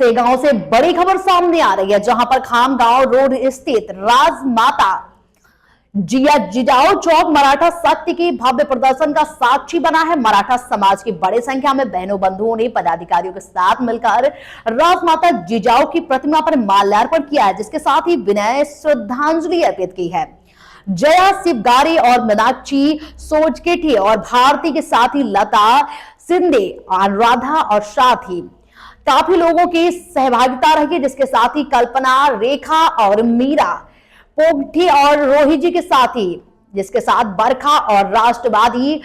सेगांव से बड़ी खबर सामने आ रही है, जहां पर खामगांव रोड स्थित राजमाता जिया जिजाऊ चौक मराठा सत्य की भव्य प्रदर्शन का साक्षी बना है। मराठा समाज की बड़ी संख्या में बहनों बंधुओं ने पदाधिकारियों के साथ मिलकर राजमाता जिजाऊ की प्रतिमा पर माल्यार्पण किया है, जिसके साथ ही विनय श्रद्धांजलि अर्पित की है। जया शिवगारी और मीनाक्षी सोजकेठी और भारती के साथ ही लता सिंधे, अनुराधा और साथ ही काफी लोगों की सहभागिता रही, जिसके साथ ही कल्पना, रेखा और मीरा पोगठी और रोही जी के साथ ही जिसके साथ बरखा और राष्ट्रवादी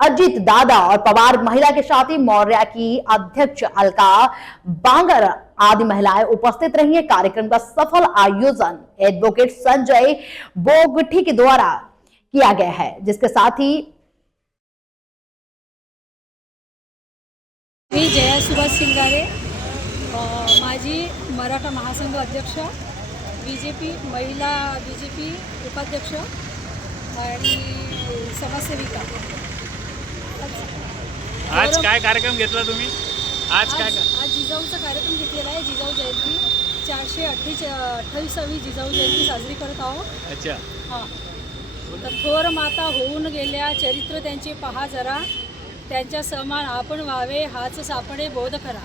अजित दादा और पवार महिला के साथ ही मौर्य की अध्यक्ष अलका बांगर आदि महिलाएं उपस्थित रही हैं। कार्यक्रम का सफल आयोजन एडवोकेट संजय बोगठी के द्वारा किया गया है, जिसके साथ ही मी जया सुभाष शिंगारे, माजी मराठा महासंघ अध्यक्ष, बीजेपी महिला बीजेपी उपाध्यक्ष आणि समाजसेविका। आज काय कार्यक्रम घेतला तुम्ही? आज जिजाऊचा कार्यक्रम घेतलेला आहे। जिजाऊ जयंती 428वी जिजाऊ जयंती साजरी करत आहोत। अच्छा, हां, तर थोर माता होऊन गेल्या, चरित्र त्यांचे पहा जरा, त्यांच्या समान आपण व्हावे हाच सापडे बोध खरा।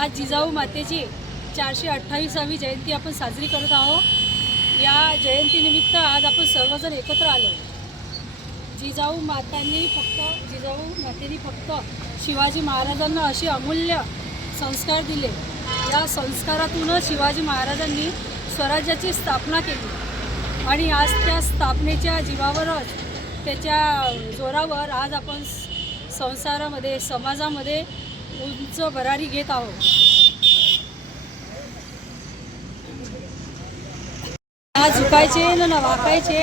आज जिजाऊ मातेची 428वी जयंती आपण साजरी करत आहोत। या जयंतीनिमित्त आज आपण सर्वजण एकत्र आलो। जिजाऊ मातेने फक्त शिवाजी महाराजांना असे अमूल्य संस्कार दिले। या संस्कारातूनच शिवाजी महाराजांनी स्वराज्याची स्थापना केली आणि आज त्या स्थापनेच्या जीवावरच, त्याच्या जोरावर आज आपण संसारामध्ये, समाजामध्ये उंच भरारी घेत आहोत। ना झुकायचे ना वाकायचे,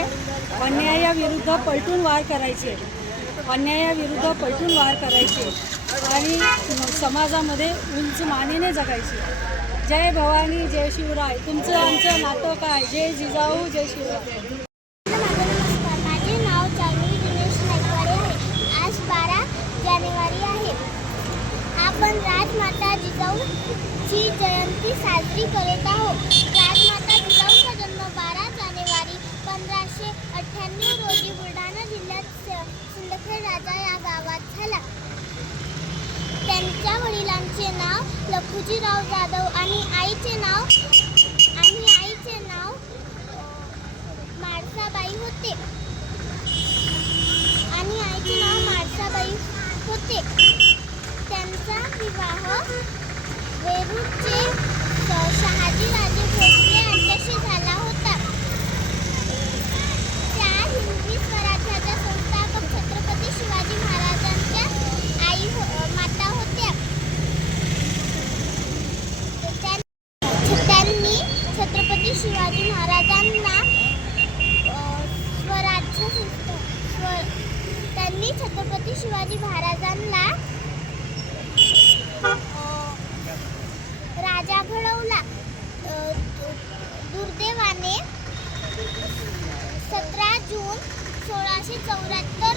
अन्यायाविरुद्ध पलटून वार करायचे, अन्यायाविरुद्ध पलटून वार करायचे आणि समाजामध्ये उंच मानेने जगायचे। जय भवानी, जय शिवराय। तुमचं आमचं नातं काय? जय जिजाऊ, जय शिवराय। माझे नाव चांगली दिनेश नाईकवाडे आहे। आज 12 जानेवारी आहे। आपण राजमाता जिजाऊची जयंती साजरी करत आहोत। राजमाता जिजाऊचा जन्म 12 जानेवारी 1598 रोजी बुलढाणा जिल्ह्यात सिंदखेड राजा या गावात झाला। त्यांच्या वडिलांचे नाव लखुजीराव जाधव आणि आईचे नाव माळसाबाई होते। त्यांचा विवाह वेरूळचे शहाजीराजे भोसले यांच्याशी झाला होता। त्या हिंदवी स्वराज्याच्या संस्थापक छत्रपती शिवाजी महाराजांच्या माता होत्या। त्यांनी छत्रपती शिवाजी महाराजांना राजा घडवला। दुर्दैवाने 17 जून 1674